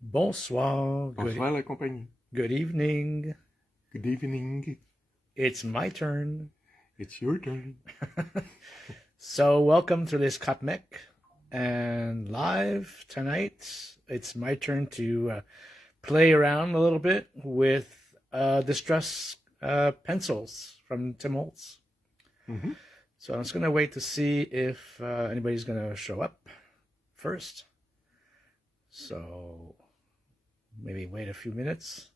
Bonsoir. Bonsoir la compagnie. Good evening. Good evening. It's my turn. It's your turn. So welcome to this Katmek. And live tonight, it's my turn to play around a little bit with distress pencils from Tim Holtz. Mm-hmm. So I'm just going to wait to see if anybody's going to show up first. So maybe wait a few minutes.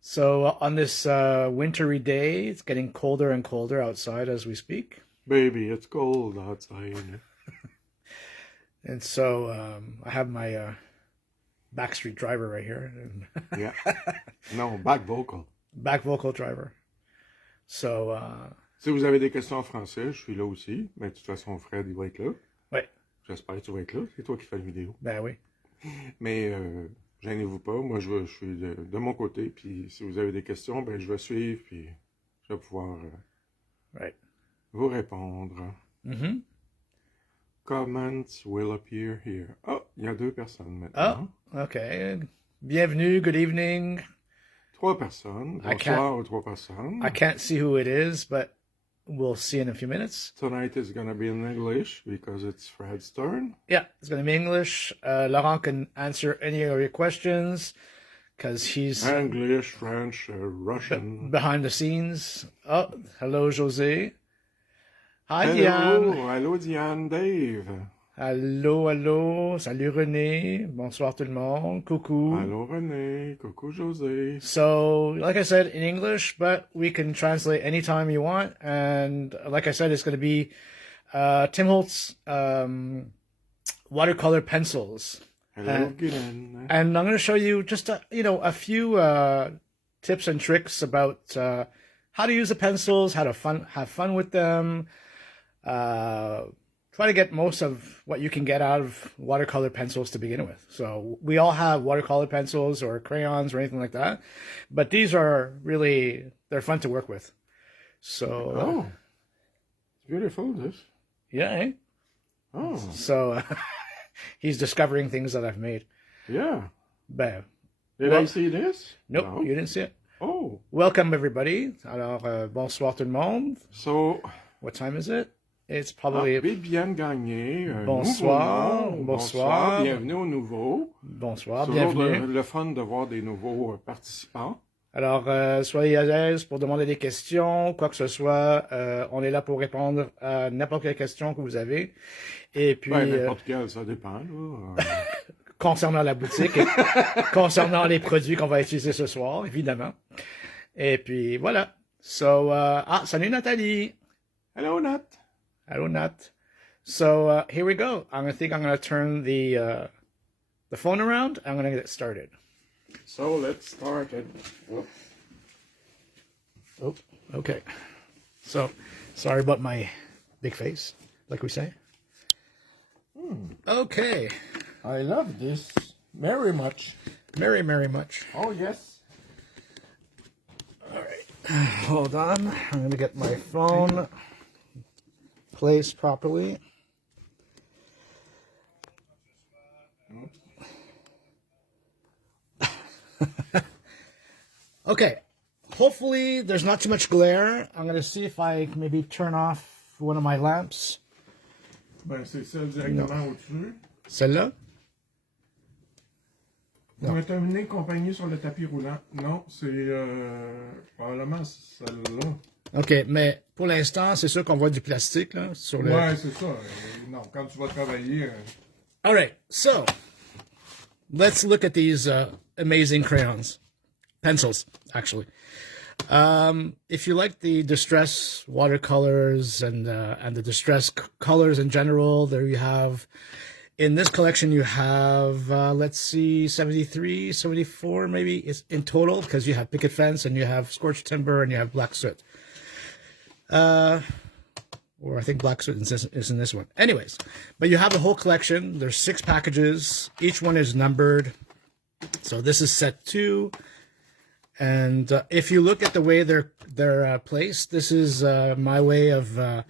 So on this wintry day, it's getting colder and colder outside as we speak. Baby, it's cold outside. And so I have my backstreet driver right here. Yeah. Non, back vocal. Back vocal driver. So... Si vous avez des questions en français, je suis là aussi. Mais de toute façon, Fred, il va être là. Oui. J'espère que tu vas être là. C'est toi qui fais la vidéo. Ben oui. Mais gênez-vous pas. Moi, je suis de mon côté. Puis si vous avez des questions, ben je vais suivre. Puis je vais pouvoir vous répondre. Mm-hmm. Comments will appear here. Oh, il y a 2 personnes maintenant. Oh, OK. Bienvenue, good evening. 3 personnes. Bonsoir aux 3 personnes. I can't see who it is, but we'll see in a few minutes. Tonight is going to be in English because it's Fred's turn. Yeah, it's going to be English. Laurent can answer any of your questions because he's... English, French, Russian. Behind the scenes. Oh, hello, José. Hi, Hello, Diane. hello, Diane, Dave. Allô, allô. Salut, René. Bonsoir, tout le monde. Coucou. Hello, René. Coucou, José. So, like I said, in English, but we can translate anytime you want. And like I said, it's going to be Tim Holtz watercolor pencils. Hello, Guylaine. And I'm going to show you just a few tips and tricks about how to use the pencils, how to have fun with them. Try to get most of what you can get out of watercolor pencils to begin with. So we all have watercolor pencils or crayons or anything like that, but these are really, they're fun to work with. So it's beautiful, this. Yeah, eh? Oh, so he's discovering things that I've made. Yeah. Ben, Did I see this? Nope, No. You didn't see it. Oh. Welcome everybody. Alors bonsoir tout le monde. So, What time is it? It's probably... Bibiane Gagné. Bonsoir, nouveau nom. bonsoir. Bienvenue au nouveau. Bonsoir, Toujours bienvenue. le fun de voir des nouveaux participants. Alors, soyez à l'aise pour demander des questions, quoi que ce soit. On est là pour répondre à n'importe quelle question que vous avez. Et puis... N'importe quel, ça dépend. Là. concernant la boutique, et concernant les produits qu'on va utiliser ce soir, évidemment. Et puis, voilà. So, salut Nathalie. Hello, Nat. Hello, Nat. So, here we go. I think I'm going to turn the phone around. I'm going to get started. So, let's start it. Oh, okay. So, sorry about my big face, like we say. Okay. I love this very much. Very, very much. Oh, yes. All right. Hold on. I'm going to get my phone placed properly. Okay. Hopefully there's not too much glare. I'm going to see if I can maybe turn off one of my lamps. Ben, c'est celle directement au-dessus. Celle-là? On va terminer compagnie sur le tapis roulant. Non, c'est probablement celle-là. OK, mais pour l'instant, c'est sûr qu'on voit du plastique là, sur le... Ouais, c'est ça. Non, quand tu vas travailler... All right, so let's look at these amazing crayons. Pencils, actually. If you like the distress watercolors and the distress colors in general, there you have... In this collection, you have, let's see, 73, 74 maybe is in total, because you have picket fence and you have scorched timber and you have black soot. Or I think black soot is in this one. Anyways, but you have the whole collection. There's 6 packages. Each one is numbered. So this is set 2. And if you look at the way they're placed, this is my way of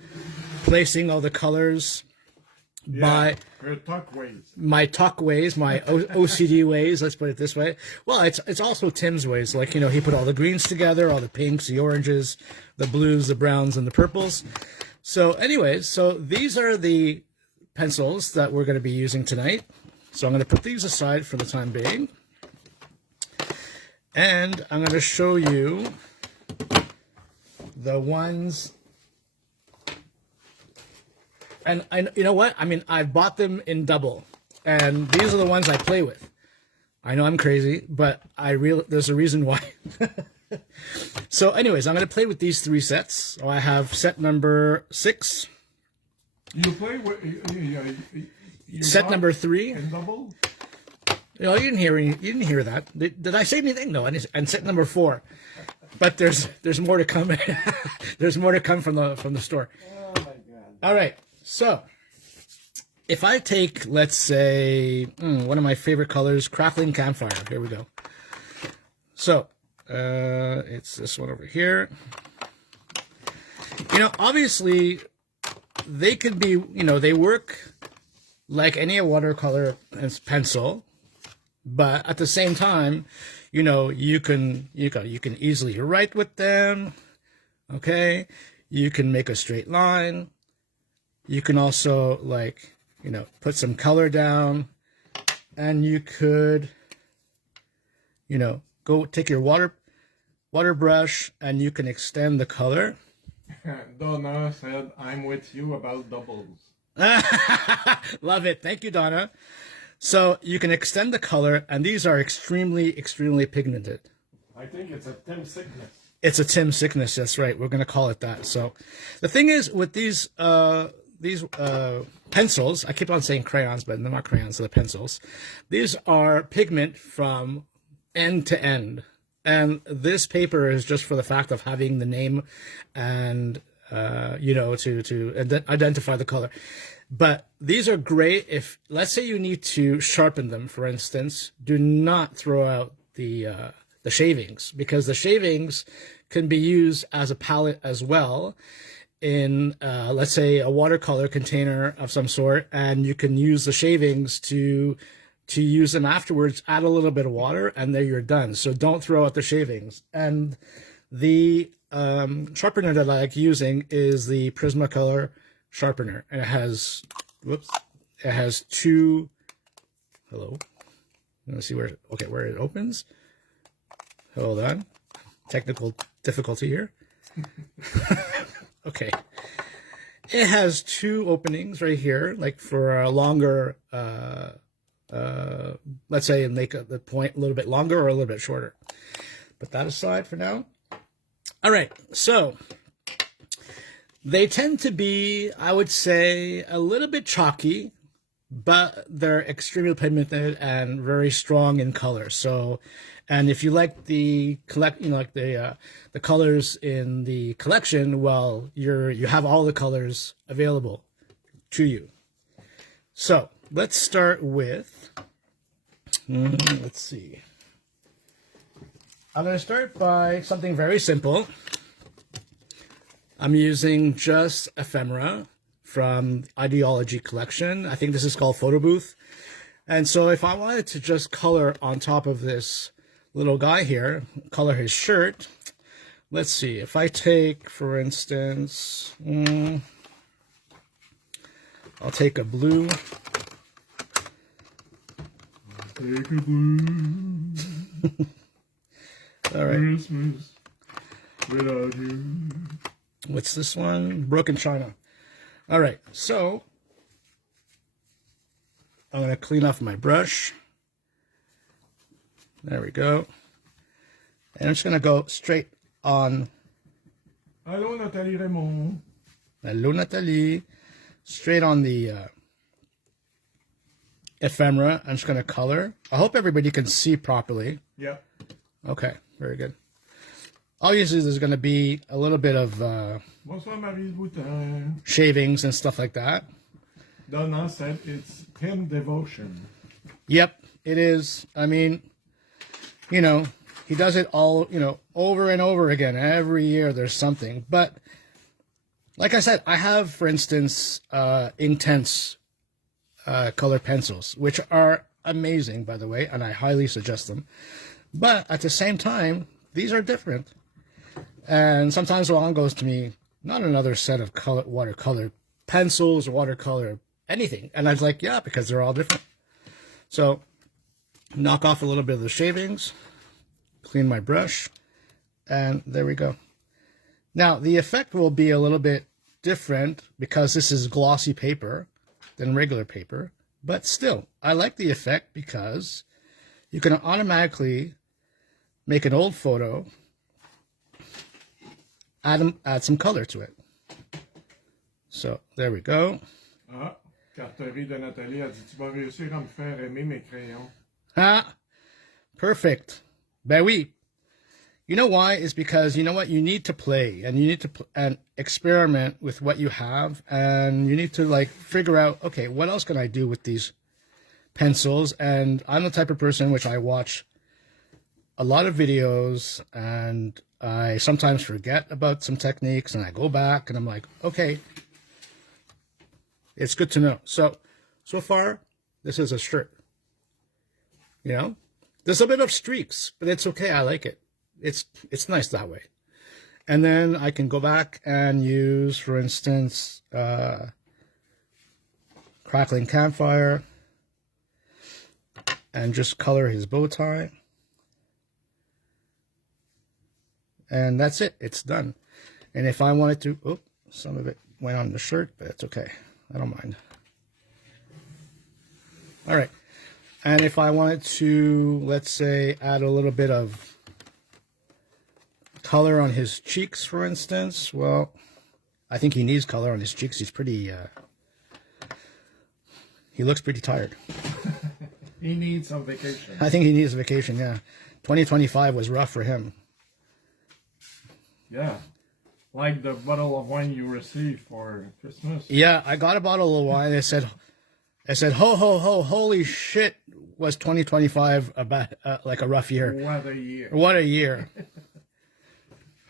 placing all the colors by your tuck ways. My tuck ways, my OCD ways, let's put it this way. Well, it's also Tim's ways. Like, he put all the greens together, all the pinks, the oranges, the blues, the browns, and the purples. So anyways, so these are the pencils that we're going to be using tonight. So I'm going to put these aside for the time being. And I'm going to show you the ones. And you know what? I mean, I bought them in double. And these are the ones I play with. I know I'm crazy, but there's a reason why. So anyways, I'm going to play with these 3 sets. So I have set number 6. You play with... set number 3. In double? You didn't hear that. Did I say anything? No. And set number 4. But there's more to come. There's more to come from the store. Oh my God. All right. So if I take, let's say, one of my favorite colors, Crackling Campfire. Here we go. So it's this one over here. Obviously they could be, they work like any watercolor pencil. But at the same time, you can easily write with them. Okay, you can make a straight line. You can also put some color down, and you could, go take your water brush and you can extend the color. Donna said, "I'm with you about doubles." Love it. Thank you, Donna. So you can extend the color, and these are extremely, extremely pigmented. I think it's a Tim sickness. It's a Tim sickness. That's right. We're going to call it that. So the thing is with these pencils, I keep on saying crayons, but they're not crayons, they're pencils. These are pigment from end to end. And this paper is just for the fact of having the name and, to identify the color. But these are great if, let's say you need to sharpen them, for instance. Do not throw out the shavings, because the shavings can be used as a palette as well in, let's say, a watercolor container of some sort, and you can use the shavings to use them afterwards, add a little bit of water, and there you're done. So don't throw out the shavings. And the sharpener that I like using is the Prismacolor sharpener, and it has 2. Hello. Let's see where it opens. Hold on. Technical difficulty here. Okay. It has 2 openings right here, like for a longer, let's say, make the point a little bit longer or a little bit shorter. Put that aside for now. All right. So they tend to be, I would say, a little bit chalky, but they're extremely pigmented and very strong in color. So, and if you like the the colors in the collection, well, you have all the colors available to you. So let's start with, let's see. I'm going to start by something very simple. I'm using just ephemera from Ideology collection. I think this is called Photo Booth. And so if I wanted to just color on top of this little guy here, color his shirt, let's see. If I take, for instance, I'll take a blue. Take a blue. All right. Christmas without you. What's this one? Broken China. All right, so I'm going to clean off my brush. There we go. And I'm just going to go straight on. Hello, Nathalie Raymond. Hello, Nathalie. Straight on the ephemera. I'm just going to color. I hope everybody can see properly. Yeah. Okay, very good. Obviously, there's going to be a little bit of Bonsoir, Marie Boutin. shavings and stuff like that. Donna said it's Tim devotion. Yep, it is. I mean, he does it all, over and over again. Every year there's something. But like I said, I have, for instance, Intense color pencils, which are amazing, by the way, and I highly suggest them. But at the same time, these are different. And sometimes Alon goes to me, not another set of watercolor pencils or watercolor anything. And I was like, yeah, because they're all different. So knock off a little bit of the shavings, clean my brush, and there we go. Now, the effect will be a little bit different because this is glossy paper than regular paper. But still, I like the effect because you can automatically make an old photo, add some color to it. So, there we go. Ah, Carterie de Nathalie a dit, tu vas réussir à me faire aimer mes crayons. Ah, perfect. Ben oui. You know why? It's because, you know what, you need to play, and you need to and experiment with what you have, and you need to, like, figure out, okay, what else can I do with these pencils? And I'm the type of person which I watch a lot of videos, and I sometimes forget about some techniques, and I go back, and I'm like, okay, it's good to know. So far, this is a shirt. You know? There's a bit of streaks, but it's okay. I like it. It's nice that way. And then I can go back and use, for instance, crackling campfire and just color his bow tie. And that's it. It's done. And if I wanted to, oh, some of it went on the shirt, but it's okay. I don't mind. All right. And if I wanted to, let's say, add a little bit of color on his cheeks, for instance, well, I think he needs color on his cheeks. He's pretty, he looks pretty tired. He needs some vacation. I think he needs a vacation, yeah. 2025 was rough for him. Yeah. Like the bottle of wine you received for Christmas. Yeah, I got a bottle of wine. I said, ho, ho, ho, holy shit, was 2025 like a rough year. What a year. What a year.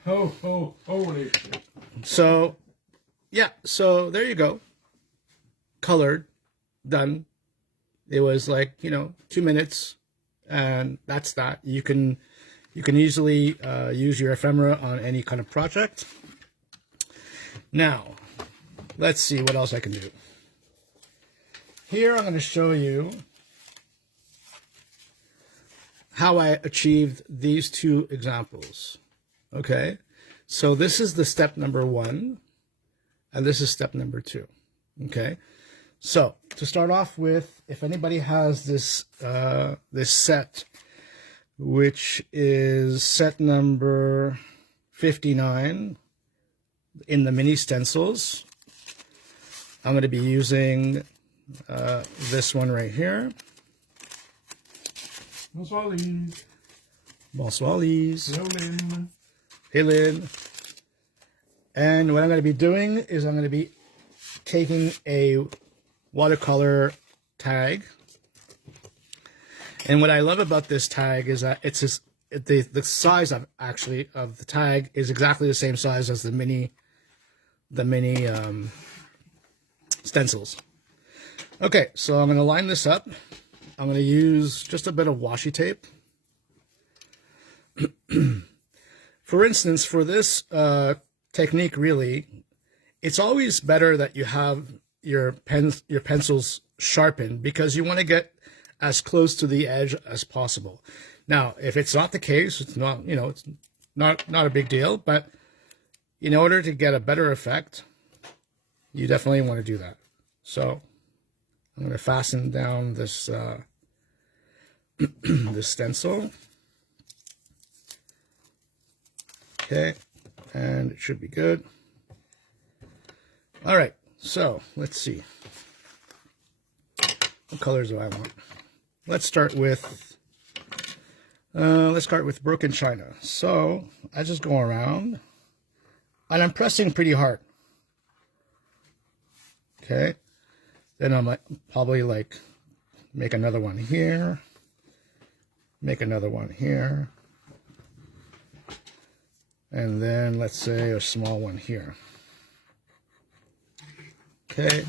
Ho, ho, holy shit. So, yeah, so there you go. Colored, done. It was like, 2 minutes, and that's that. You can easily use your ephemera on any kind of project. Now, let's see what else I can do. Here I'm going to show you how I achieved these two examples. Okay, so this is the step number 1, and this is step number 2. Okay, so to start off with, if anybody has this this set, which is set number 59 in the mini stencils, I'm going to be using this one right here. Bonsoir, Lise. Bonsoir, Lise. Hello, Lynn. Hey, Lynn. And what I'm going to be doing is I'm going to be taking a watercolor tag. And what I love about this tag is that it's just, the size of the tag is exactly the same size as the mini stencils. Okay, so I'm going to line this up. I'm going to use just a bit of washi tape. For instance, for this technique, really, it's always better that you have your pencils sharpened, because you want to get as close to the edge as possible. Now, if it's not the case, it's not, it's not a big deal, but in order to get a better effect, you definitely want to do that. So I'm going to fasten down this this stencil. Okay, and it should be good. All right, so let's see. What colors do I want? Let's start with broken china. So I just go around, and I'm pressing pretty hard. Okay, then I might probably like make another one here, make another one here, and then let's say a small one here. Okay,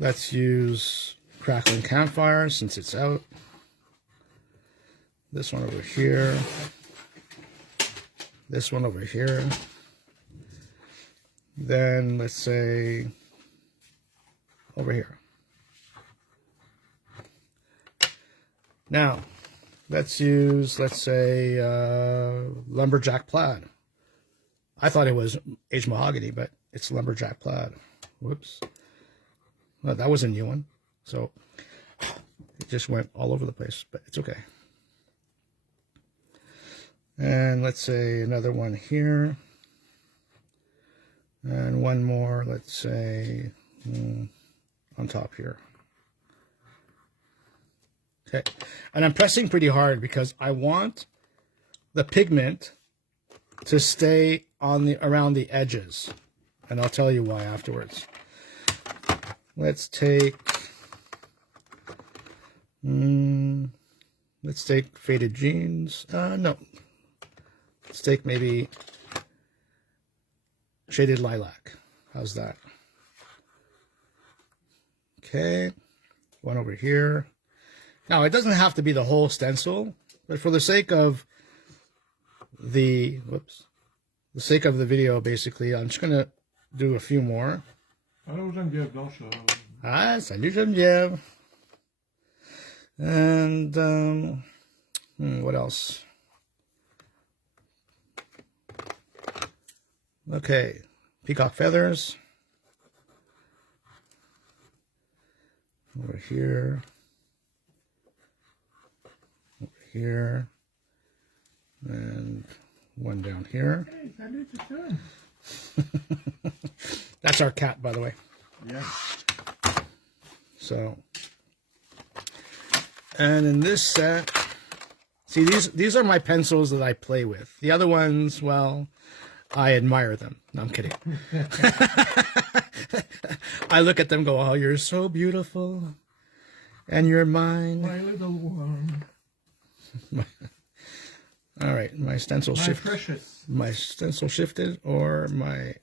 let's use crackling campfire since it's out. This one over here. This one over here. Then let's say over here. Now, let's say, lumberjack plaid. I thought it was aged mahogany, but it's lumberjack plaid. Whoops. Well, that was a new one. So it just went all over the place, but it's okay. And let's say another one here. And one more, let's say, on top here. Okay, and I'm pressing pretty hard because I want the pigment to stay on around the edges, and I'll tell you why afterwards. Let's take faded jeans. No, let's take maybe shaded lilac. How's that? Okay, one over here. Now, it doesn't have to be the whole stencil, but for the sake of the video, basically, I'm just going to do a few more. Hello, Geneviève Blanche. Ah, salut Geneviève. And, what else? Okay, peacock feathers. Over here. Here, and one down here. Hey, salut, Tutu. That's our cat, by the way. Yeah. So, and in this set, see, these are my pencils that I play with. The other ones, well, I admire them. No, I'm kidding. I look at them, go, "Oh, you're so beautiful, and you're mine, my little one." All right, my stencil shifted. Precious. My stencil shifted, or my...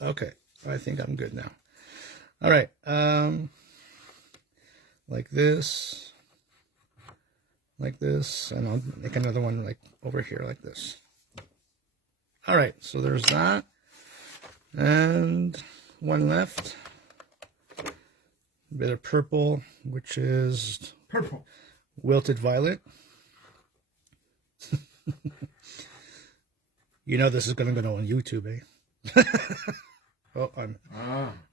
Okay, I think I'm good now. All right, like this, and I'll make another one like over here, like this. All right, so there's that, and one left. A bit of purple, which is purple. Wilted violet. You know this is going to go on YouTube, eh? Oh, I'm...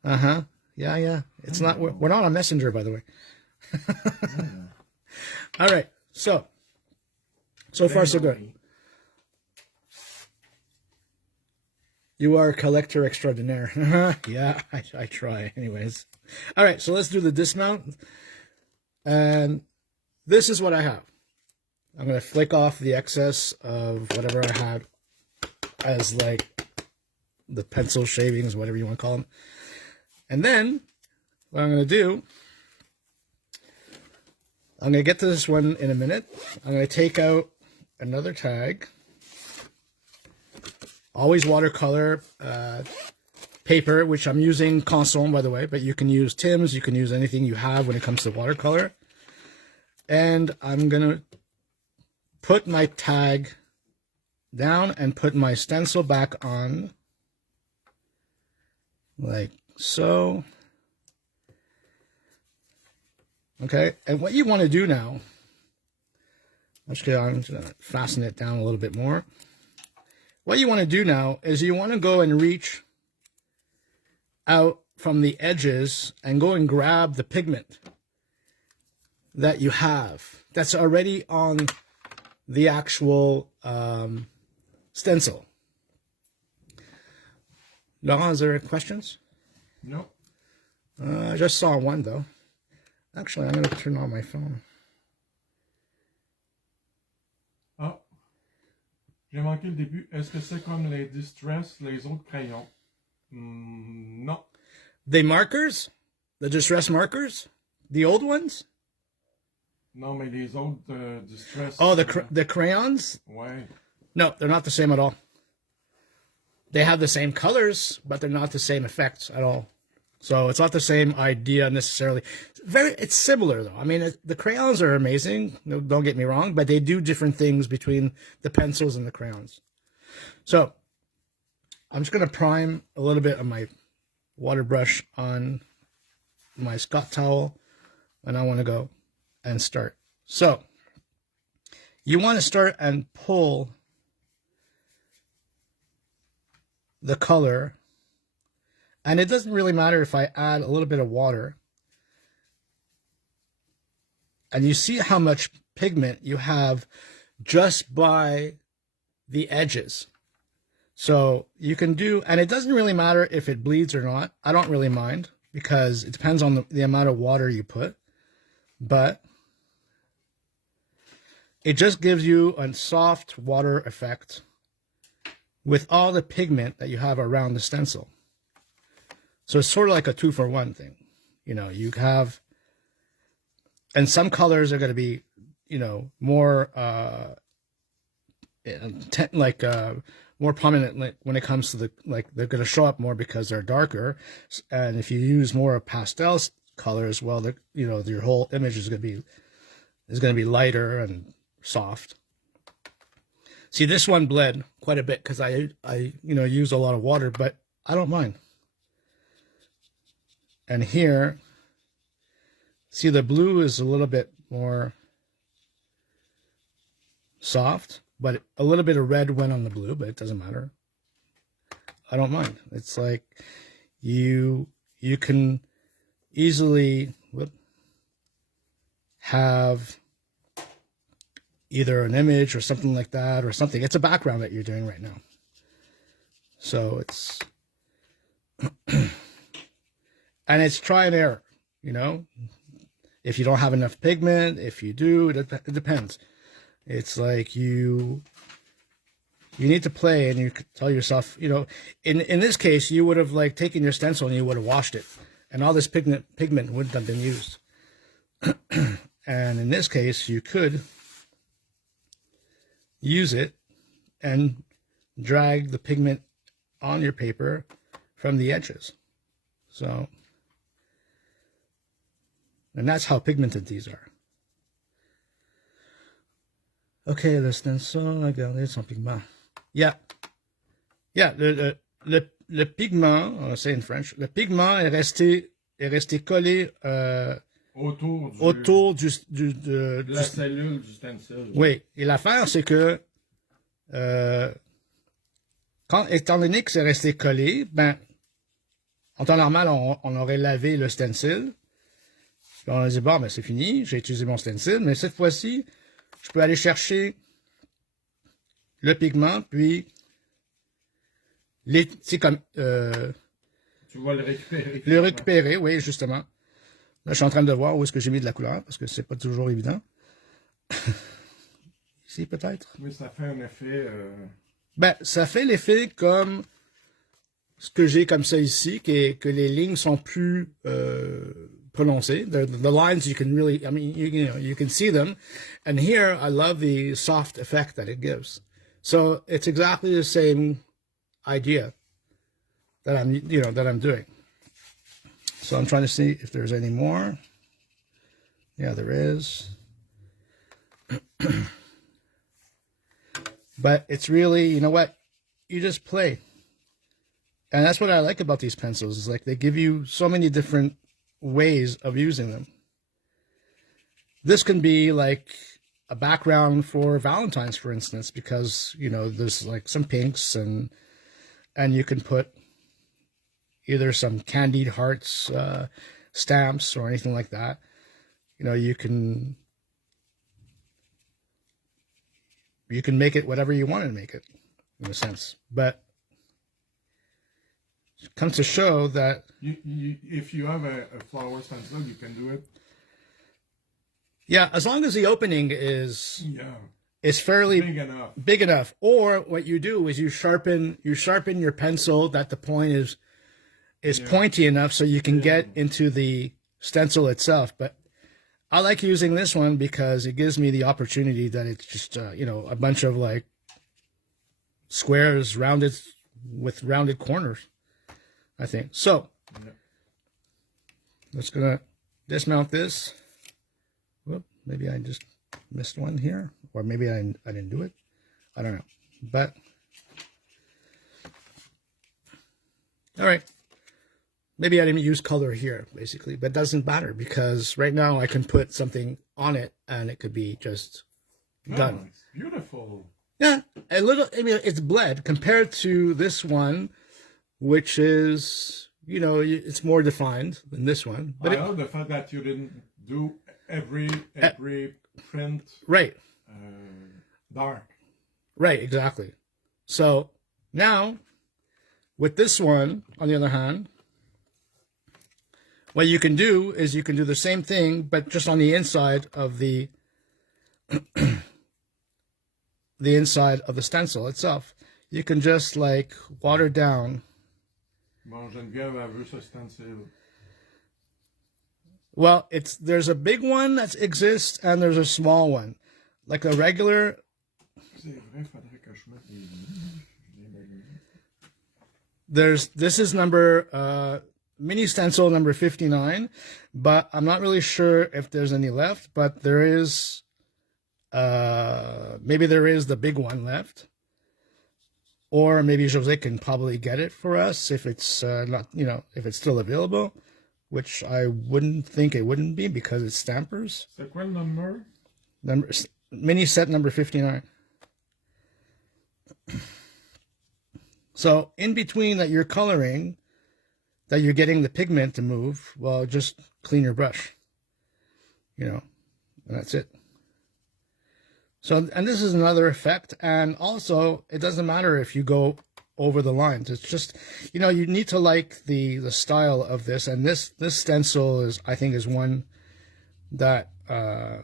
Uh-huh. Yeah. It's not... We're not on Messenger, by the way. All right. So far, so good. You are a collector extraordinaire. Yeah, I try. Anyways. All right, so let's do the dismount. And... this is what I have. I'm going to flick off the excess of whatever I had as like the pencil shavings, whatever you want to call them. And then what I'm going to do, I'm going to get to this one in a minute. I'm going to take out another tag. Always watercolor paper, which I'm using Consom, by the way, but you can use Tim's, you can use anything you have when it comes to watercolor. And I'm going to put my tag down and put my stencil back on, like so. Okay, and what you want to do now, I'm just going to fasten it down a little bit more. What you want to do now is you want to go and reach out from the edges and go and grab the pigment that you have that's already on the actual stencil. Laurent, is there questions? No. I just saw one though. Actually, I'm going to turn on my phone. Ah, j'ai manqué le début. Est-ce que c'est comme les Distress, les autres crayons? Non. The markers? The Distress markers? The old ones? Non, mais les autres Distress... Oh, the crayons? Ouais. No, they're not the same at all. They have the same colors, but they're not the same effects at all. So it's not the same idea necessarily. It's similar though. I mean, the crayons are amazing. Don't get me wrong, but they do different things between the pencils and the crayons. So I'm just going to prime a little bit of my water brush on my Scott towel, and I want to go and start. So you want to start and pull the color, and it doesn't really matter if I add a little bit of water. And you see how much pigment you have just by the edges. So you can do, and it doesn't really matter if it bleeds or not. I don't really mind because it depends on the amount of water you put. But it just gives you a soft water effect with all the pigment that you have around the stencil. So it's sort of like a 2-for-1 thing. You know, you have, and some colors are going to be, you know, more more prominent when it comes to they're going to show up more because they're darker. And if you use more pastel colors, well, you know, your whole image is going to be lighter and soft. See, this one bled quite a bit because I you know, use a lot of water, but I don't mind. And here, see, the blue is a little bit more soft, but a little bit of red went on the blue, but it doesn't matter. I don't mind. It's like you can easily have either an image or something like that, or something. It's a background that you're doing right now. So it's and it's try and error, you know. If you don't have enough pigment, if you do, it depends. It's like you need to play, and you tell yourself, you know, in this case, you would have like taken your stencil and you would have washed it, and all this pigment wouldn't have been used. And in this case, you could use it and drag the pigment on your paper from the edges. So, and that's how pigmented these are. Okay, le stencil, regardez son pigment. Yeah. Le pigment, on va say in French, le pigment est resté collé autour de la cellule du stencil. Oui, et l'affaire, c'est que étant donné que c'est resté collé, ben, en temps normal, on aurait lavé le stencil. Puis on a dit, bon, ben, c'est fini, j'ai utilisé mon stencil, mais cette fois-ci, je peux aller chercher le pigment, puis c'est comme tu vas le récupérer. Le récupérer, oui, justement. Là, je suis en train de voir où est-ce que j'ai mis de la couleur, parce que c'est pas toujours évident. Ici, peut-être. Oui, ça fait un effet... Ben, ça fait l'effet comme ce que j'ai comme ça ici, que les lignes sont plus prononcées. The lines, you can really, I mean, you can see them. And here, I love the soft effect that it gives. So it's exactly the same idea that I'm doing. So I'm trying to see if there's any more. Yeah, there is. But it's really, you know what? You just play. And that's what I like about these pencils, is like they give you so many different ways of using them. This can be like a background for Valentine's, for instance, because, you know, there's like some pinks and you can put either some candied hearts stamps or anything like that. You know, you can make it whatever you want to make it, in a sense. But it comes to show that if you have a flower stencil, you can do it. Yeah, as long as the opening is fairly big enough. Or what you do is you sharpen your pencil that the point is pointy enough so you can get into the stencil itself. But I like using this one because it gives me the opportunity that it's just you know, a bunch of like squares rounded with rounded corners, I think. So Just gonna dismount this. Whoop, maybe I just missed one here, or maybe I didn't do it. I don't know, but all right. Maybe I didn't use color here, basically, but it doesn't matter because right now I can put something on it and it could be just done. It's beautiful. Yeah, a little. I mean, it's bled compared to this one, which is, you know, it's more defined than this one. But I love the fact that you didn't do every print right, dark. right, exactly. So now, with this one, on the other hand, what you can do is you can do the same thing, but just on the inside of the the inside of the stencil itself. You can just like water down. Bon, Geneviève a vu ce stencil. Well, there's a big one that exists and there's a small one. Like a regular. C'est vrai, faudrait que je mette This is number mini stencil number 59, but I'm not really sure if there's any left, but there is maybe there is the big one left. Or maybe Jose can probably get it for us if it's not, you know, if it's still available, which I wouldn't think it wouldn't be because it's stampers. C'est quoi le number? Mini set number 59. So in between that you're coloring, that you're getting the pigment to move, well, just clean your brush, you know, and that's it. So, and this is another effect, and also it doesn't matter if you go over the lines. It's just, you know, you need to like the style of this, and this stencil is, I think, is one that I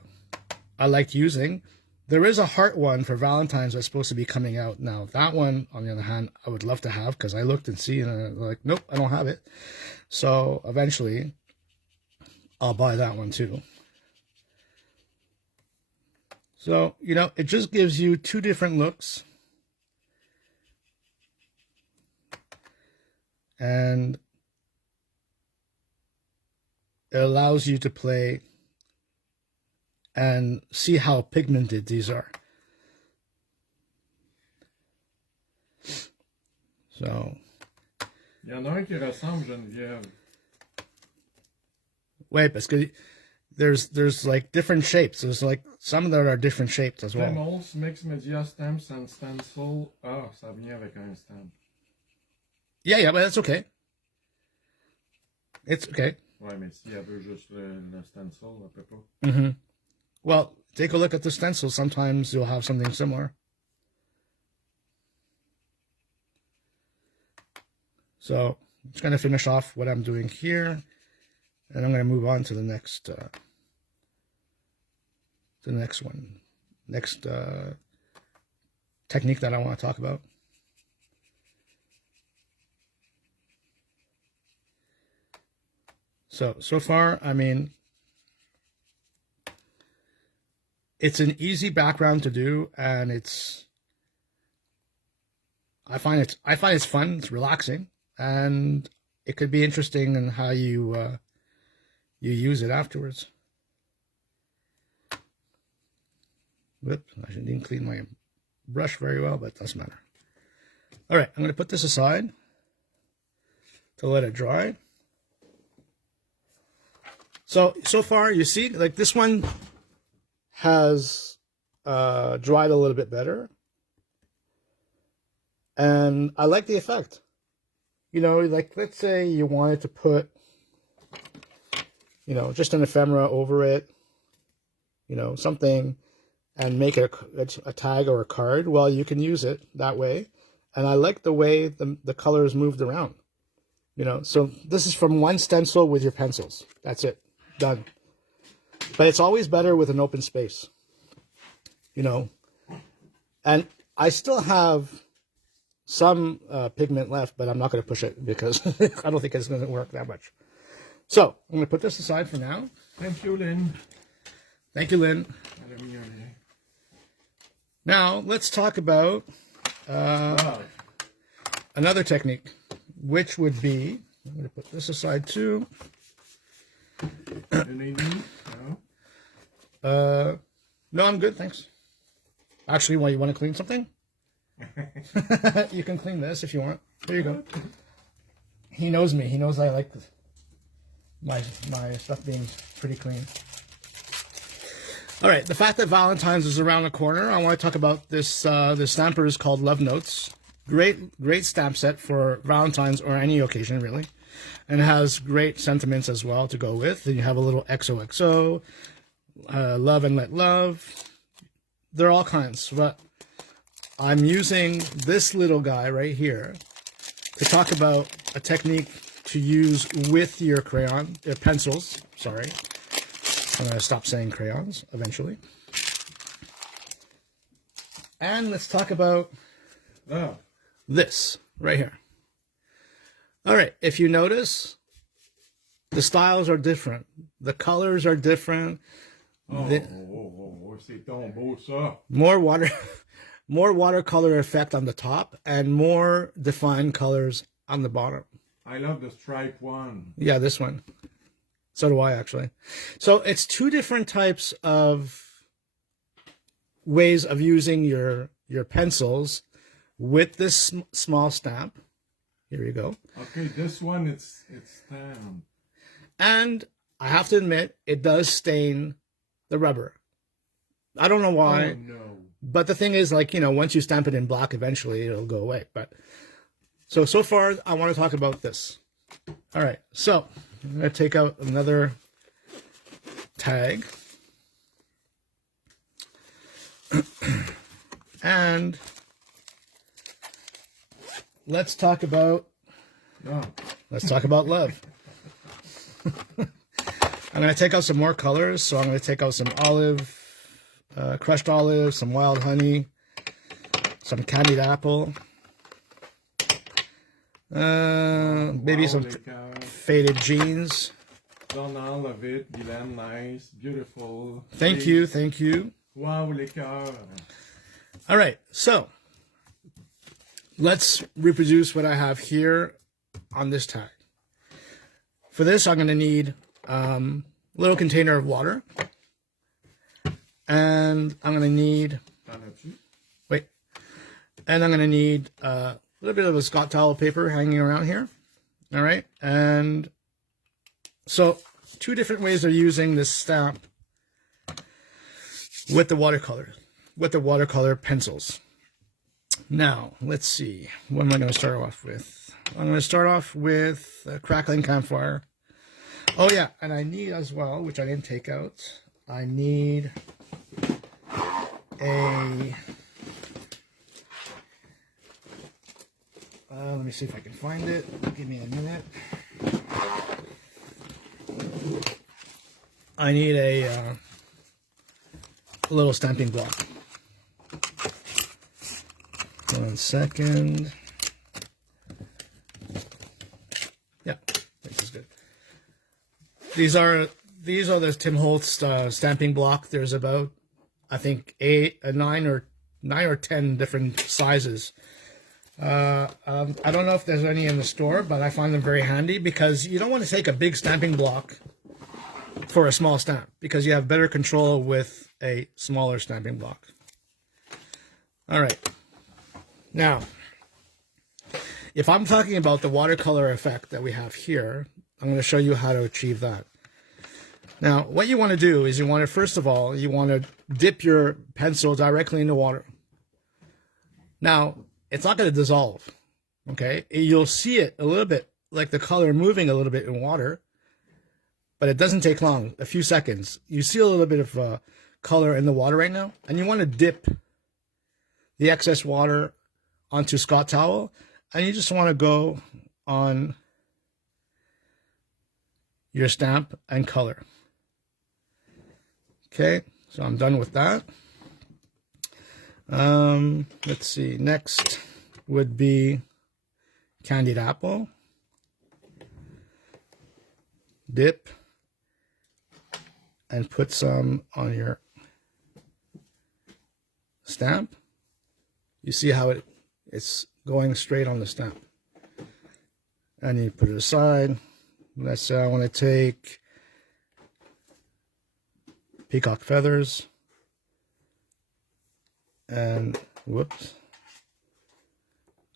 liked using. There is a heart one for Valentine's that's supposed to be coming out now. That one, on the other hand, I would love to have because I looked and see, and I'm like, nope, I don't have it. So eventually, I'll buy that one too. So, you know, it just gives you two different looks. And it allows you to play and see how pigmented these are. So. Il y en a un qui ressemble, Geneviève. Wait, parce que there's like different shapes. There's like some that are different shapes as well. Holtz mix media stamps and stencil. Ah, ça vient avec un stamp. Yeah, but that's okay. It's okay. Ouais, mais si elle veut juste le stencil, elle peut pas. Mm-hmm. Well, take a look at the stencil. Sometimes you'll have something similar. So I'm just going to finish off what I'm doing here, and I'm going to move on to the next one. Next technique that I want to talk about. So far, I mean, it's an easy background to do, and I find it's fun, it's relaxing, and it could be interesting in how you use it afterwards. Whoops, I didn't clean my brush very well, but it doesn't matter. All right, I'm going to put this aside to let it dry. So far, you see, like this one has dried a little bit better. And I like the effect. You know, like let's say you wanted to put, you know, just an ephemera over it, you know, something, and make it a tag or a card. Well, you can use it that way. And I like the way the colors moved around. You know, so this is from one stencil with your pencils. That's it. Done. But it's always better with an open space, you know. And I still have some pigment left, but I'm not going to push it because I don't think it's going to work that much. So I'm going to put this aside for now. Thank you, Lynn. Thank you, Lynn. Now let's talk about another technique, which would be, I'm going to put this aside too. Any need? No, I'm good, thanks. Actually, you want to clean something? You can clean this if you want. There you go. He knows me. He knows I like my stuff being pretty clean. All right, the fact that Valentine's is around the corner, I want to talk about this. This stamper is called Love Notes. Great stamp set for Valentine's or any occasion, really. And it has great sentiments as well to go with. Then you have a little XOXO, love and let love. They're all kinds, but I'm using this little guy right here to talk about a technique to use with your pencils. Sorry. I'm going to stop saying crayons eventually. And let's talk about this right here. All right, if you notice, the styles are different. The colors are different. C'est ton beau ça. More watercolor effect on the top and more defined colors on the bottom. I love the stripe one. Yeah, this one. So do I, actually. So it's two different types of ways of using your pencils with this small stamp. Here you go. Okay, this one, it's stamped. And I have to admit, it does stain the rubber. I don't know why. Oh, no. But the thing is, like, once you stamp it in black, eventually it'll go away. But so far, I want to talk about this. All right, so I'm going to take out another tag. And let's talk about love. I'm going to take out some more colors. So I'm going to take out some olive, crushed olive, some wild honey, some candied apple, maybe some faded jeans. Don't all of it. Guylaine, nice, beautiful. Thank you. Wow, les cœurs. All right, so let's reproduce what I have here on this tag. For this, I'm going to need a little container of water. And I'm going to need... And I'm going to need a little bit of a Scott towel paper hanging around here. All right, and so two different ways of using this stamp with the watercolor pencils. Now, let's see. What am I going to start off with? I'm going to start off with a crackling campfire. Oh, yeah, and I need as well, which I didn't take out, I need a... let me see if I can find it. Give me a minute. I need a little stamping block. 1 second. Yeah, this is good. These are the Tim Holtz stamping block. There's about, I think, 9 or 10 different sizes. I don't know if there's any in the store, but I find them very handy because you don't want to take a big stamping block for a small stamp because you have better control with a smaller stamping block. All right. Now, if I'm talking about the watercolor effect that we have here, I'm going to show you how to achieve that. Now, what you want to do is first of all, you want to dip your pencil directly into water. Now, it's not going to dissolve, okay? You'll see it a little bit, like the color moving a little bit in water, but it doesn't take long, a few seconds. You see a little bit of color in the water right now, and you want to dip the excess water onto Scott towel, and you just want to go on your stamp and color. Okay, so I'm done with that. Let's see, next would be candied apple. Dip and put some on your stamp. You see how it's going straight on the stamp. And you put it aside. Let's say I want to take peacock feathers. And whoops,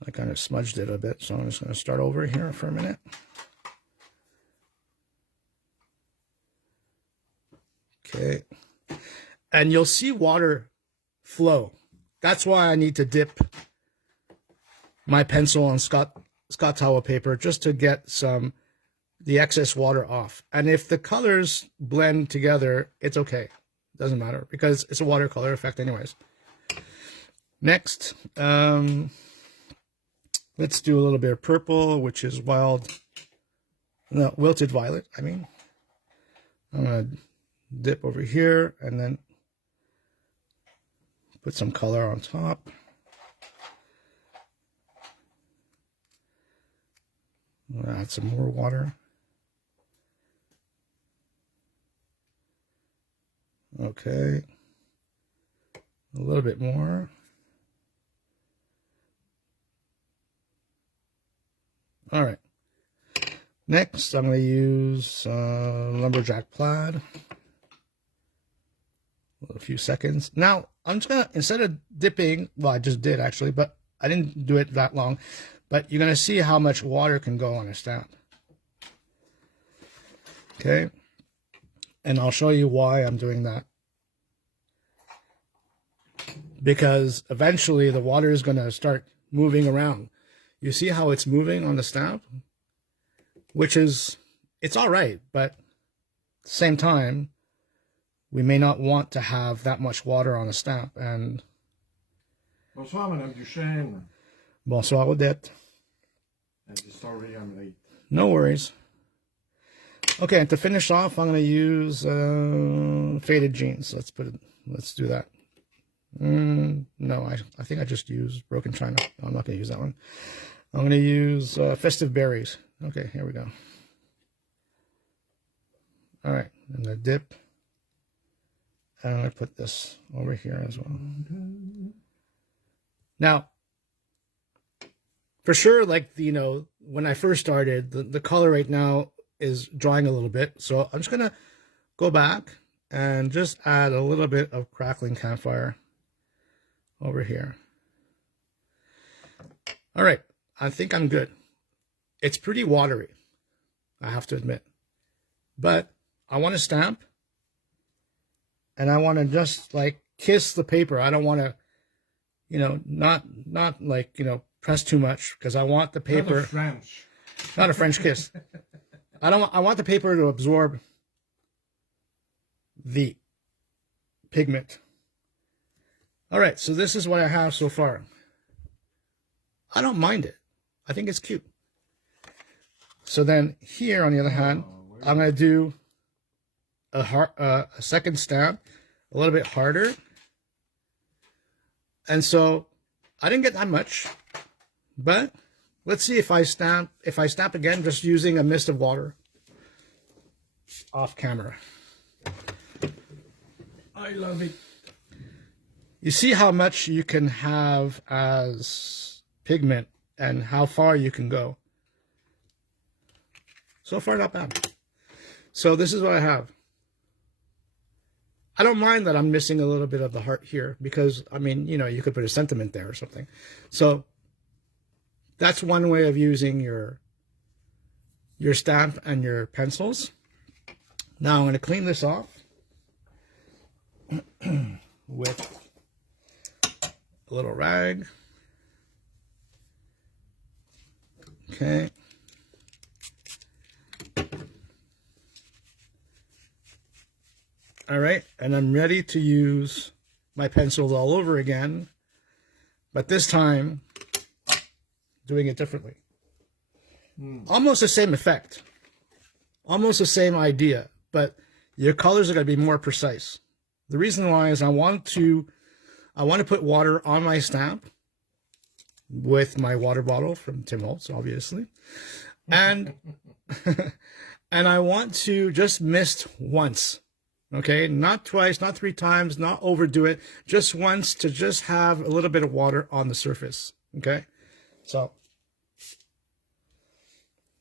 I kind of smudged it a bit, so I'm just going to start over here for a minute. Okay, and you'll see water flow. That's why I need to dip my pencil on Scott towel paper just to get the excess water off. And if the colors blend together, it's okay. Doesn't matter because it's a watercolor effect anyways. Next, let's do a little bit of purple, which is wilted violet, I mean. I'm going to dip over here and then put some color on top. Add some more water. Okay. A little bit more. All right. Next, I'm going to use lumberjack plaid. A few seconds. Now, I'm just going to, instead of dipping, well, I just did actually, but I didn't do it that long. But you're going to see how much water can go on a stamp. Okay. And I'll show you why I'm doing that. Because eventually the water is going to start moving around. You see how it's moving on the stamp? Which is, it's all right, but at the same time, we may not want to have that much water on a stamp. And bonsoir, Madame Duchesne. Bonsoir, Odette. Sorry, I'm late. No worries. Okay, and to finish off, I'm going to use faded jeans. Let's do that. No, I think I just used broken china. No, I'm not going to use that one. I'm going to use festive berries. Okay, here we go. All right, I'm going to dip. And I'm going to put this over here as well. Now, for sure, like, you know, when I first started, the color right now is drying a little bit. So I'm just going to go back and just add a little bit of crackling campfire over here. All right, I think I'm good. It's pretty watery, I have to admit. But I want to stamp. And I want to just like kiss the paper. I don't want to, you know, not like, you know, press too much because I want the paper. Not a French kiss. I want the paper to absorb the pigment. All right, so this is what I have so far. I don't mind it. I think it's cute. So then here, on the other hand, I'm going to do a second stamp, a little bit harder. And so I didn't get that much, but let's see if I stamp again, just using a mist of water off camera. I love it. You see how much you can have as pigment and how far you can go. So far, not bad. So this is what I have. I don't mind that I'm missing a little bit of the heart here because, I mean, you know, you could put a sentiment there or something. So that's one way of using your stamp and your pencils. Now I'm going to clean this off with a little rag. Okay. All right, and I'm ready to use my pencils all over again, but this time doing it differently. Almost the same effect, almost the same idea, but your colors are going to be more precise. The reason why is I want to put water on my stamp with my water bottle from Tim Holtz, obviously, and and I want to just mist once. Okay, not twice, not 3 times, not overdo it, just once to just have a little bit of water on the surface. Okay, so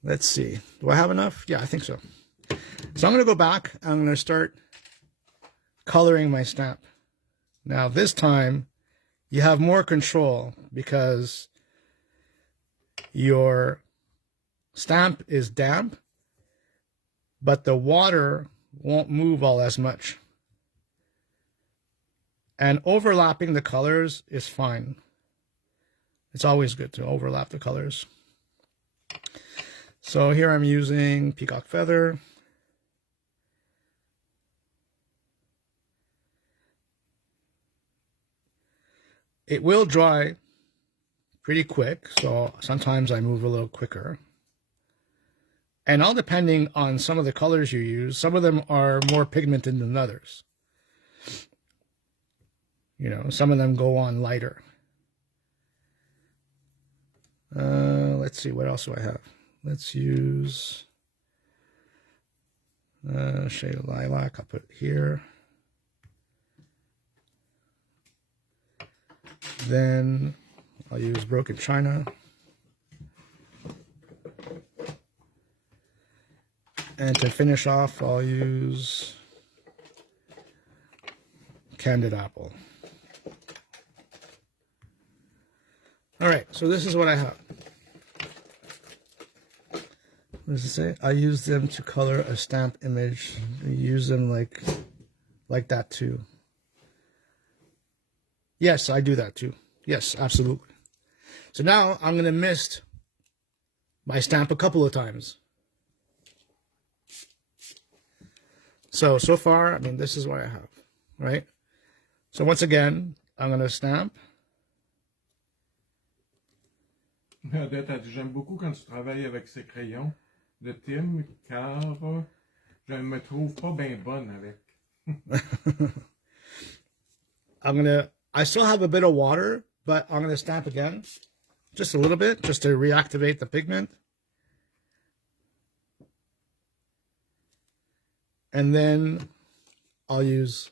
let's see. Do I have enough? Yeah, I think so. So I'm going to go back. I'm going to start coloring my stamp. Now this time you have more control because your stamp is damp, but the water won't move all as much. And overlapping the colors is fine. It's always good to overlap the colors. So here I'm using peacock feather. It will dry pretty quick, so sometimes I move a little quicker. And all depending on some of the colors you use, some of them are more pigmented than others. You know, some of them go on lighter. Let's see, what else do I have? Let's use shade of lilac. I'll put it here. Then I'll use broken china. And to finish off, I'll use candied apple. All right, so this is what I have. What does it say? I use them to color a stamp image. I use them like that too. Yes, I do that too. Yes, absolutely. So now I'm going to mist my stamp a couple of times. So far, I mean, this is what I have, right? So once again, I'm going to stamp. Odette a dit, j'aime beaucoup quand tu travailles avec ces crayons de Tim, car je ne me trouve pas bien bonne avec. I still have a bit of water, but I'm going to stamp again. Just a little bit, just to reactivate the pigment. And then I'll use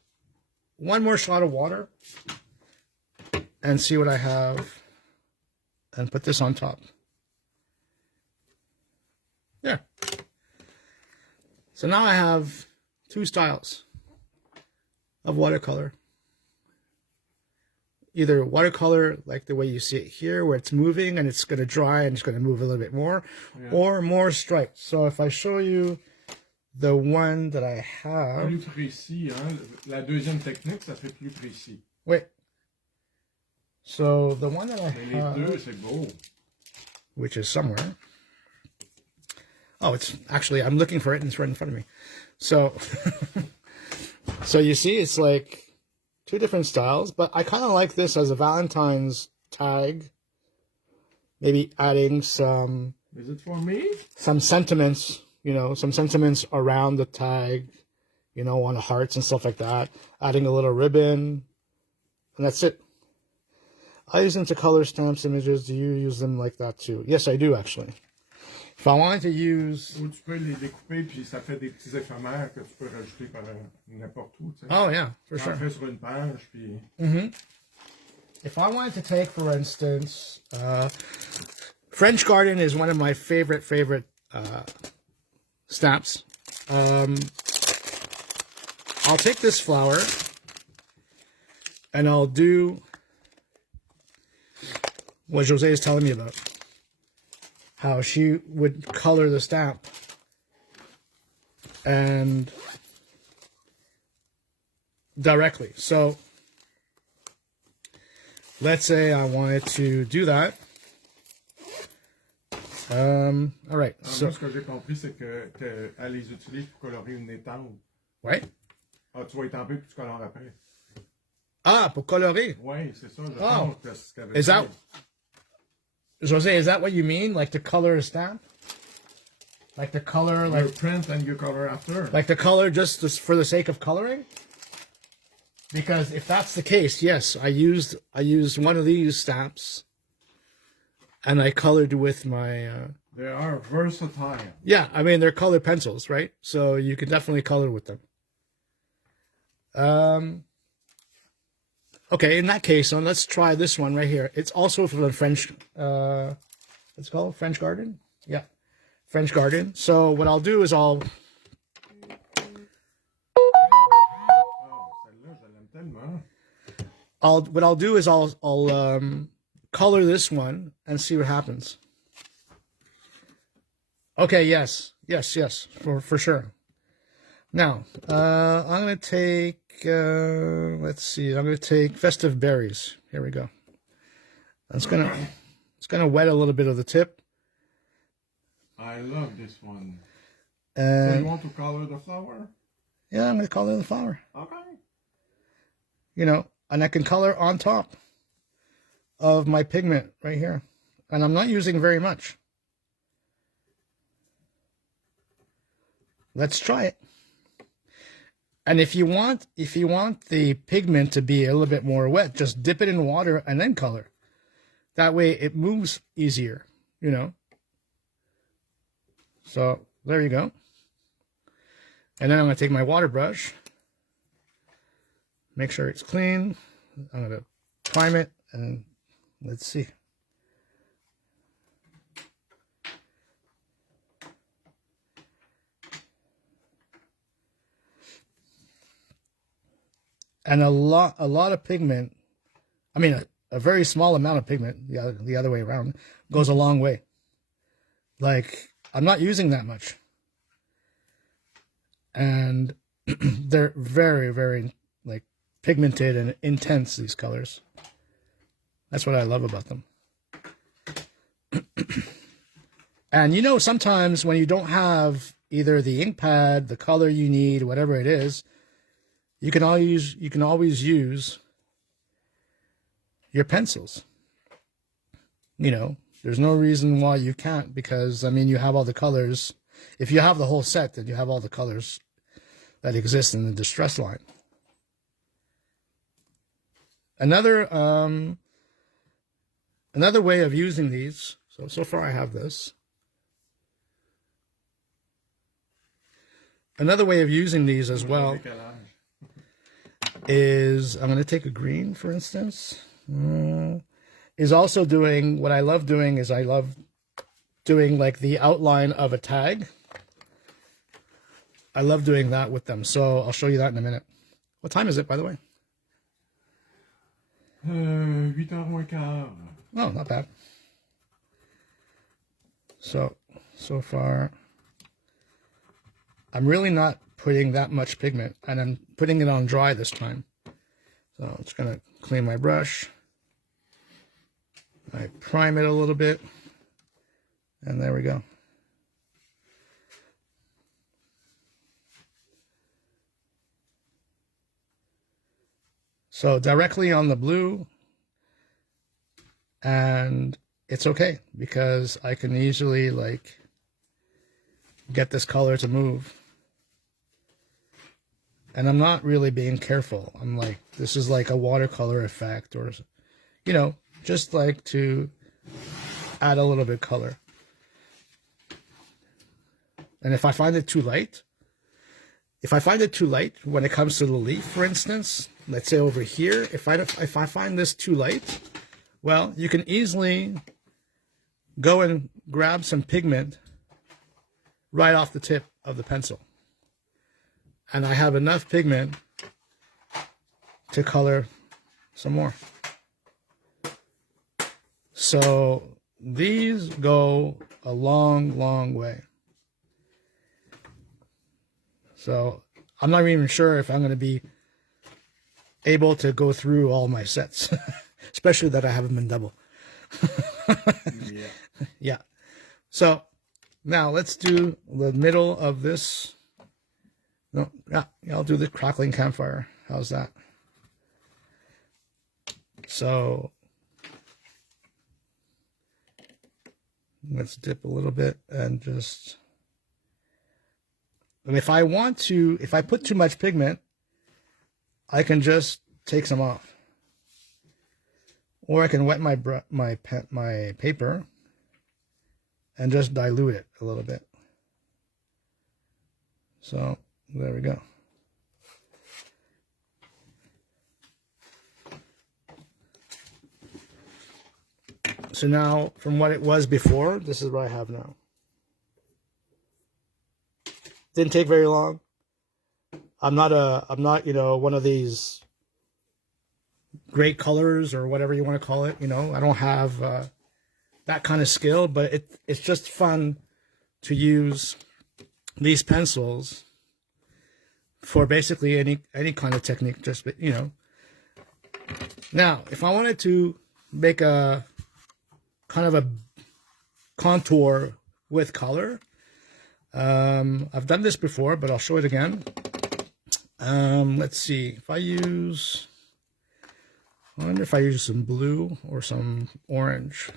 one more shot of water and see what I have and put this on top. There. So now I have two styles of watercolor. Either watercolor like the way you see it here, where it's moving and it's going to dry and it's going to move a little bit more, or more stripes. So if I show you the one that I have... Plus précis, hein? La deuxième technique, ça fait plus précis. Wait. So the one that I have... Les deux, c'est beau. Which is somewhere. Oh, it's actually, I'm looking for it and it's right in front of me. So, so you see, it's like two different styles, but I kind of like this as a Valentine's tag. Maybe adding some... Is it for me? Some sentiments, you know, some sentiments around the tag, you know, on the hearts and stuff like that. Adding a little ribbon, and that's it. I use them to color stamps, images. Do you use them like that too? Yes, I do actually. If I wanted to use... Ou tu peux les découper, puis ça fait des petits éphémères que tu peux rajouter par n'importe où, tu sais. Oh yeah, for sure. Tu en fais sur une page, puis... If I wanted to take, for instance, French Garden is one of my favorite stamps. I'll take this flower and I'll do what Jose is telling me about. How she would color the stamp. And directly. So let's say I wanted to do that. All right. So, moi, ce que j'ai compris, c'est que elle les utilise pour colorer une étampe. Ouais. Ah, tu vas étamper puis tu colores après. Ah, pour colorer. Oui, c'est ça. Je Oh. pense que c'est ce qu'elle veut Is that, dire. Jose, is that what you mean? Like to color a stamp? Like the color, You like print and you color after. the color just for the sake of coloring? Because if that's the case, yes, I used one of these stamps, and I colored with my. They are versatile. Yeah, I mean they're colored pencils, right? So you can definitely color with them. Okay, in that case, let's try this one right here. It's also from the French. It's called French Garden. Yeah, French Garden. So what I'll do is I'll. Oh, ça what I'll do is I'll color this one and see what happens. Okay, yes, for sure. Now, I'm going to take, let's see, I'm going to take Festive Berries. Here we go. It's gonna wet a little bit of the tip. I love this one. So you want to color the flower? Yeah, I'm going to color the flower. Okay. You know, and I can color on top of my pigment right here. And I'm not using very much. Let's try it. And if you want the pigment to be a little bit more wet, just dip it in water and then color. That way it moves easier, you know. So there you go. And then I'm going to take my water brush, make sure it's clean. I'm going to prime it, and let's see. And a lot of pigment, I mean, a very small amount of pigment, the other way around, goes a long way. Like, I'm not using that much. And they're very, very, like, pigmented and intense, these colors. That's what I love about them. And, you know, sometimes when you don't have either the ink pad, the color you need, whatever it is, you can always use your pencils. You know, there's no reason why you can't, because, I mean, you have all the colors. If you have the whole set, then you have all the colors that exist in the distress line. Another way of using these, so far I have this. Another way of using these as well is, I'm going to take a green, for instance, is also doing, what I love doing is I love doing like the outline of a tag. I love doing that with them. So I'll show you that in a minute. What time is it, by the way? 8h moins quart. Oh, not bad. So far, I'm really not putting that much pigment, and I'm putting it on dry this time. So I'm just going to clean my brush. I prime it a little bit, and there we go. So directly on the blue, and it's okay because I can easily like get this color to move. And I'm not really being careful. I'm like, this is like a watercolor effect, or, you know, just like to add a little bit of color. And if I find it too light, when it comes to the leaf, for instance, let's say over here, if I find this too light, well, you can easily go and grab some pigment right off the tip of the pencil. And I have enough pigment to color some more. So these go a long, long way. So I'm not even sure if I'm going to be able to go through all my sets, especially that I have them in double. Yeah. Yeah. So now let's do the middle of this. No, yeah, I'll do the crackling campfire. How's that? So let's dip a little bit and just, and if I want to, if I put too much pigment, I can just take some off. Or I can wet my paper and just dilute it a little bit. So there we go. So now, from what it was before, this is what I have now. Didn't take very long. I'm not, you know, one of these great colors or whatever you want to call it. You know, I don't have that kind of skill, but it's just fun to use these pencils for basically any kind of technique. Just, you know. Now, if I wanted to make a kind of a contour with color, I've done this before, but I'll show it again. Let's see, if I wonder if I use some blue or some orange.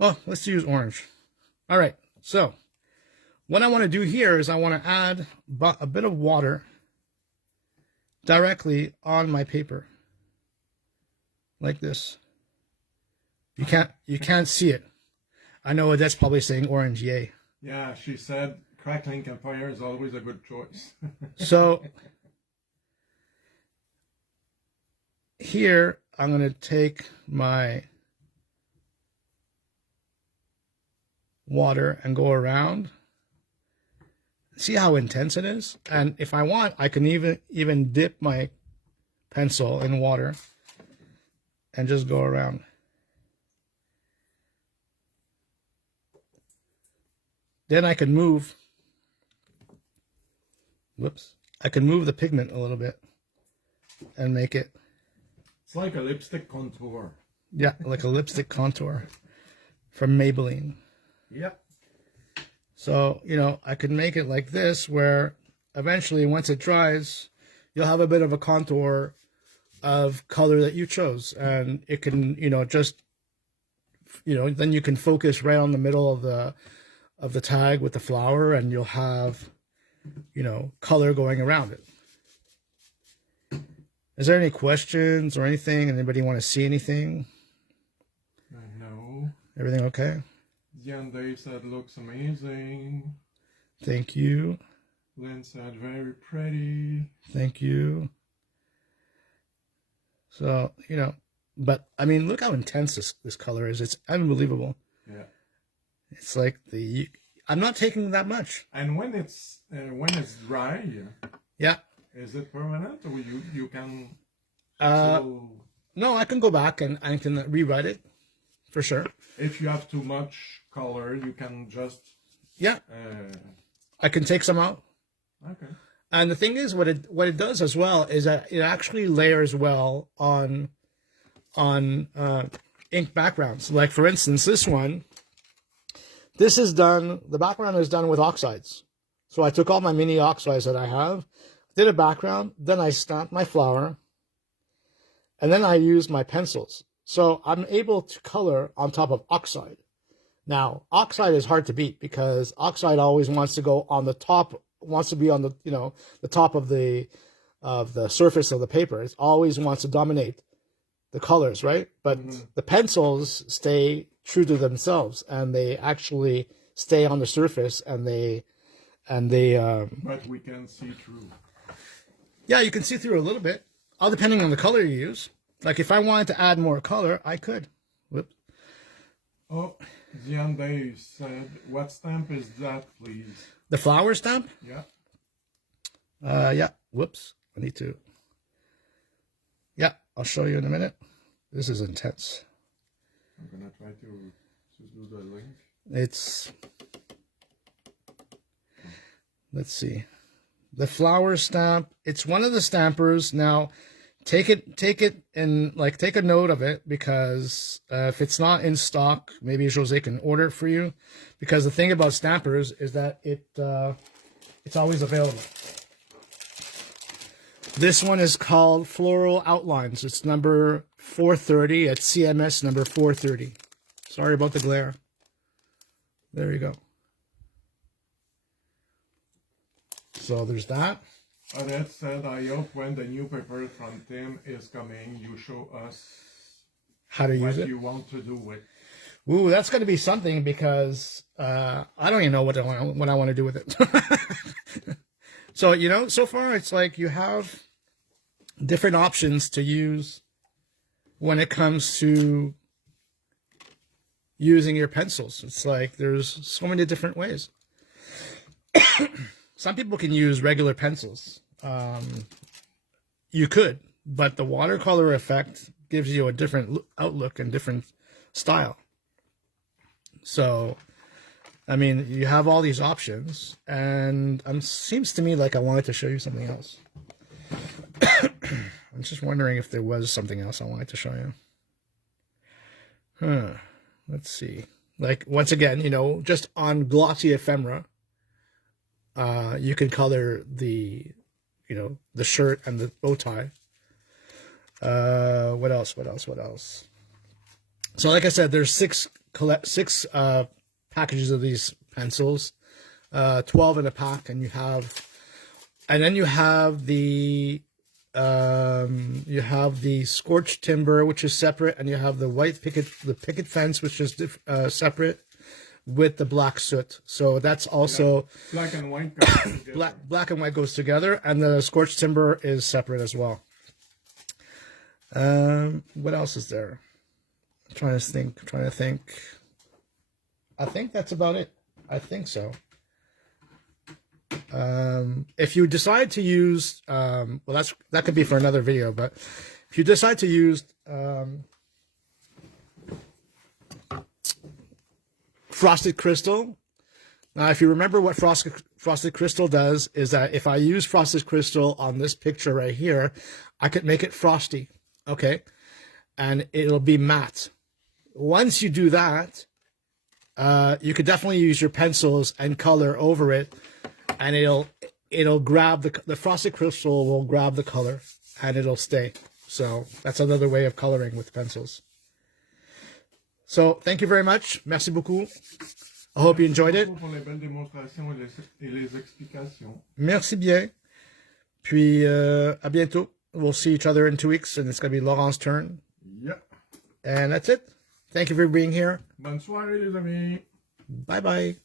Oh, let's use orange. All right, so what I want to do here is I want to add a bit of water directly on my paper, like this. You can't see it. I know that's probably saying orange, yay. Yeah, she said crackling campfire is always a good choice. So here I'm going to take my water and go around. See how intense it is? And if I want, I can even dip my pencil in water and just go around. Then I can move, I can move the pigment a little bit and make it. It's like a lipstick contour. Yeah, like a lipstick contour from Maybelline. Yep. So, you know, I could make it like this, where eventually once it dries, you'll have a bit of a contour of color that you chose. And it can, you know, just, you know, then you can focus right on the middle of the tag with the flower, and you'll have, you know, color going around it. Is there any questions or anything? Anybody want to see anything? No. Everything okay? Diane Dave said looks amazing. Thank you. Lynn said very pretty. Thank you. So, you know, but I mean, look how intense this color is. It's unbelievable. Yeah. It's like I'm not taking that much. And when it's dry, yeah. Is it permanent, or you can? No, I can go back and I can rewrite it, for sure. If you have too much color, you can just. Yeah. I can take some out. Okay. And the thing is, what it does as well is that it actually layers well on ink backgrounds. Like for instance, this one. This is done. The background is done with oxides. So I took all my mini oxides that I have, did a background, then I stamped my flower, and then I used my pencils. So I'm able to color on top of oxide. Now, oxide is hard to beat because oxide always wants to go on the top, wants to be on the, you know, the top of the surface of the paper. It always wants to dominate the colors, right? But the pencils stay true to themselves, and they actually stay on the surface, and they but we can see through. Yeah, you can see through a little bit, all depending on the color you use. Like if I wanted to add more color, I could. Whoops. Oh, Diane Day said, what stamp is that, please? The flower stamp? Yeah. Yeah. Whoops. I need to. Yeah, I'll show you in a minute. This is intense. I'm gonna try to do the link. It's. Let's see. The flower stamp. It's one of the stampers. Now, take it and like take a note of it, because if it's not in stock, maybe Jose can order it for you. Because the thing about stampers is that it's always available. This one is called Floral Outlines. It's number 430 at CMS number 430. Sorry about the glare. There you go. So there's that. Odette said, I hope when the new paper from Tim is coming, you show us how to use it. What you want to do with. Ooh, that's going to be something, because I don't even know what I want to do with it. So, you know, so far it's like you have different options to use when it comes to using your pencils. It's like there's so many different ways. Some people can use regular pencils. You could. but the watercolor effect gives you a different outlook and different style. So, I mean, you have all these options, and seems to me like I wanted to show you something else. I'm just wondering if there was something else I wanted to show you. Let's see. Like, once again, you know, just on glossy ephemera, you can color the, you know, the shirt and the bow tie. What else? So, like I said, there's six packages of these pencils, 12 in a pack, and then you have the scorched timber, which is separate, and you have the white picket fence, which is separate, with the black soot. So that's also black and white goes together. Black and white goes together, and the scorched timber is separate as well. What else is there? I'm trying to think. I think that's about it. I think so. If you decide to use, well, that could be for another video, but if you decide to use frosted crystal, now if you remember what frosted crystal does, is that if I use frosted crystal on this picture right here, I could make it frosty, okay, and it'll be matte. Once you do that, you could definitely use your pencils and color over it, and it'll grab the frosted crystal will grab the color and it'll stay. So that's another way of coloring with pencils. So thank you very much. Merci beaucoup. I hope you enjoyed it. Merci bien. Puis à bientôt. We'll see each other in 2 weeks, and it's going to be Laurent's turn. Yeah. And that's it. Thank you for being here. Bonne soirée, les amis. Bye bye.